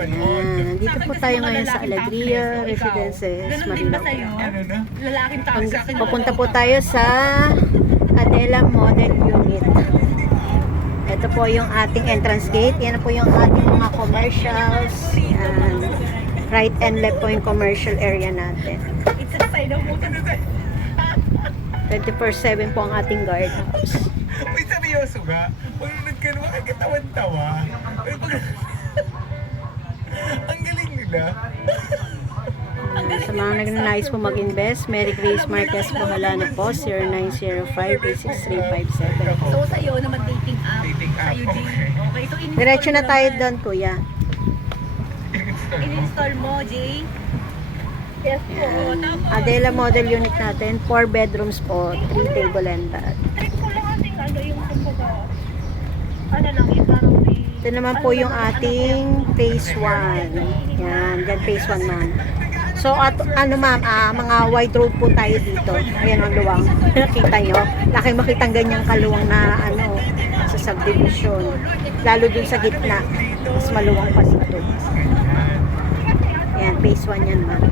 Nandito po tayo ngayon sa Alegria Residences, Marilao. Lalaking tao sa akin. Papunta po tayo sa Adela Model Unit. Ito po yung ating entrance gate. Yan po yung ating mga commercials. Yan. Right and left po yung commercial area natin. It's a sign of 24/7 po ang ating guardhouse. Uy, seryoso nga? Pagpunod ka naman, ay katawan-tawa. Ang galing nila. Sa mga nagnanais po mag-invest, Mary Grace Marquez Bohalano po, 0905-86357 po. So sa'yo na mag-dating app. Dating app, Sa'yo din. okay. Okay, so in-install Diretso na mo. tayo doon, kuya. In-install mo, Jay. Yes po. Tapos, Adela Model Unit natin, 4 bedrooms po, 3 table and bath. trip ko lang ating ano yung kumbaga. Ano lang, yung parang may... Ito naman po yung ating phase 1. Yan, dyan phase 1 ma'am. So, at, ano ma'am, mga wide road po tayo dito. Ayan ang luwang. Nakita nyo? Laki makitang ganyang kaluwang na ano, sa subdivision. Lalo dun sa gitna. Mas maluwang pa dito. Ayan, phase 1 yan ma'am.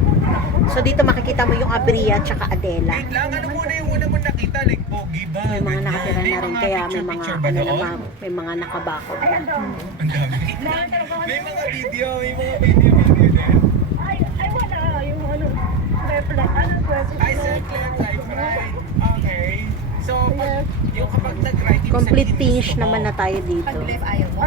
So, dito makikita mo yung Abria at saka Adela. Wait lang, ano muna yung una mo nakita? Like, pogi ba? May mga nakatira na rin, kaya may mga, picture ba ano doon? naman, may mga nakabako. Ang dami. May mga video din. Ay, wala. Yung ano, reflect. Ano, Ay, circle life, right? Okay. So, yung kapag nag-ride, ibig Complete sabihin finish gusto mo. naman na tayo dito. pag-left ayaw mo.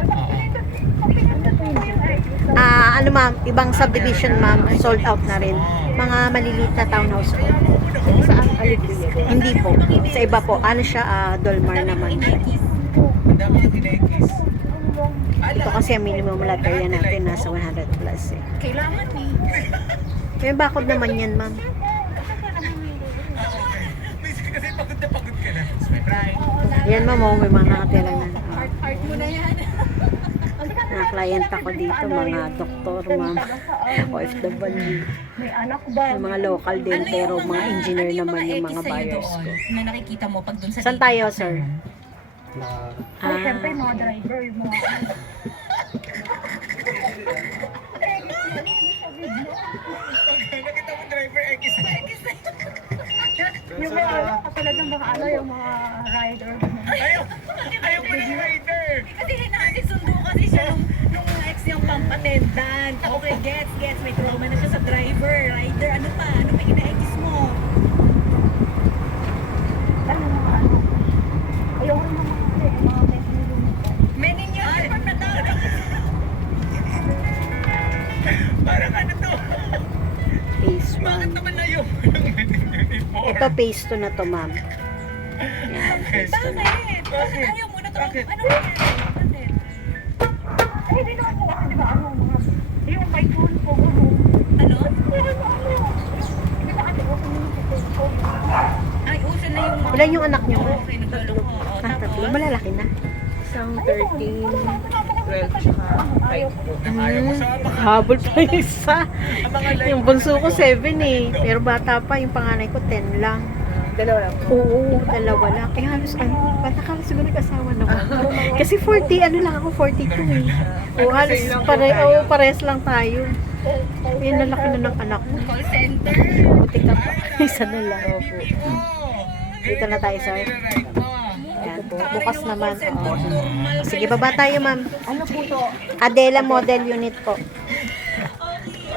Ano ma'am, ibang subdivision ma'am, sold out na rin. Mga maliliit na townhouse po. Saan? Hindi po. Sa iba po. Ano siya, Dolmar naman siya. Ang dami yung kinaikis. Ito kasi ang minimum lot area natin nasa 100 plus eh. Kailangan ni. May bakod naman yan ma'am. Kasi pagod na ka na. Right. Yan ma'am, oh, may mga nakatira na. Art mo na yan. Mga client ako dito, mga doktor ma'am. OFW. May anak ba? May mga local din, pero mga engineer ano naman yung mga X sa'yo buyers doon ko. Na nakikita mo pag dun sa Saan tayo, sir? Ay, syempre yung mga driver, yung mga... Nakita mo driver X. Yung mga katulad ng mga ano, yung mga rider. Ayaw pa ng rider. Kasi natin sundo kasi siya nung ex niyang pump-attendant. Okay, gets. May trauma na siya sa driver, rider. Ano pa? Ano pa ina-ex mo? Ano mga ano? Ayoko naman mga menu niya. Ay, pagkatawag. Parang ano to? Phase Bakit 1. naman ayaw mo ng uniform? Ito phase 2 na to ma'am. Yan, phase 2 na. Bakit? Bakit ayaw mo na trauma? Bakit? Ano nangyari? Bakit? Hindi naman po kasi diba ano, mga... Yung may phone po. Ano? Hindi ba kasi open yung phone? Ay, ocean na yung mga... Ilan yung anak niyo? Okay, nagluloko. Oo, Tatlo. Malalaki na. Isang 13, 12, tsaka 5 po. Ayaw mo sa Habol pa yung isa. mga Yung bunso ko 7 eh. Pero bata pa, yung panganay ko 10 lang. Dalawa lang po. Oo, dalawa lang. Eh halos, bata ka siguro nag-asawa naman. Kasi 40, ano lang ako, 42 eh. Oo, halos parehas lang tayo. Yan, lalaki na ng anak ko. call center. Buti ka pa. Isa na lang. Dito na tayo, sir. Yan, bukas naman. Oo. Sige, baba tayo, ma'am. Ano po to? Adela Model Unit po.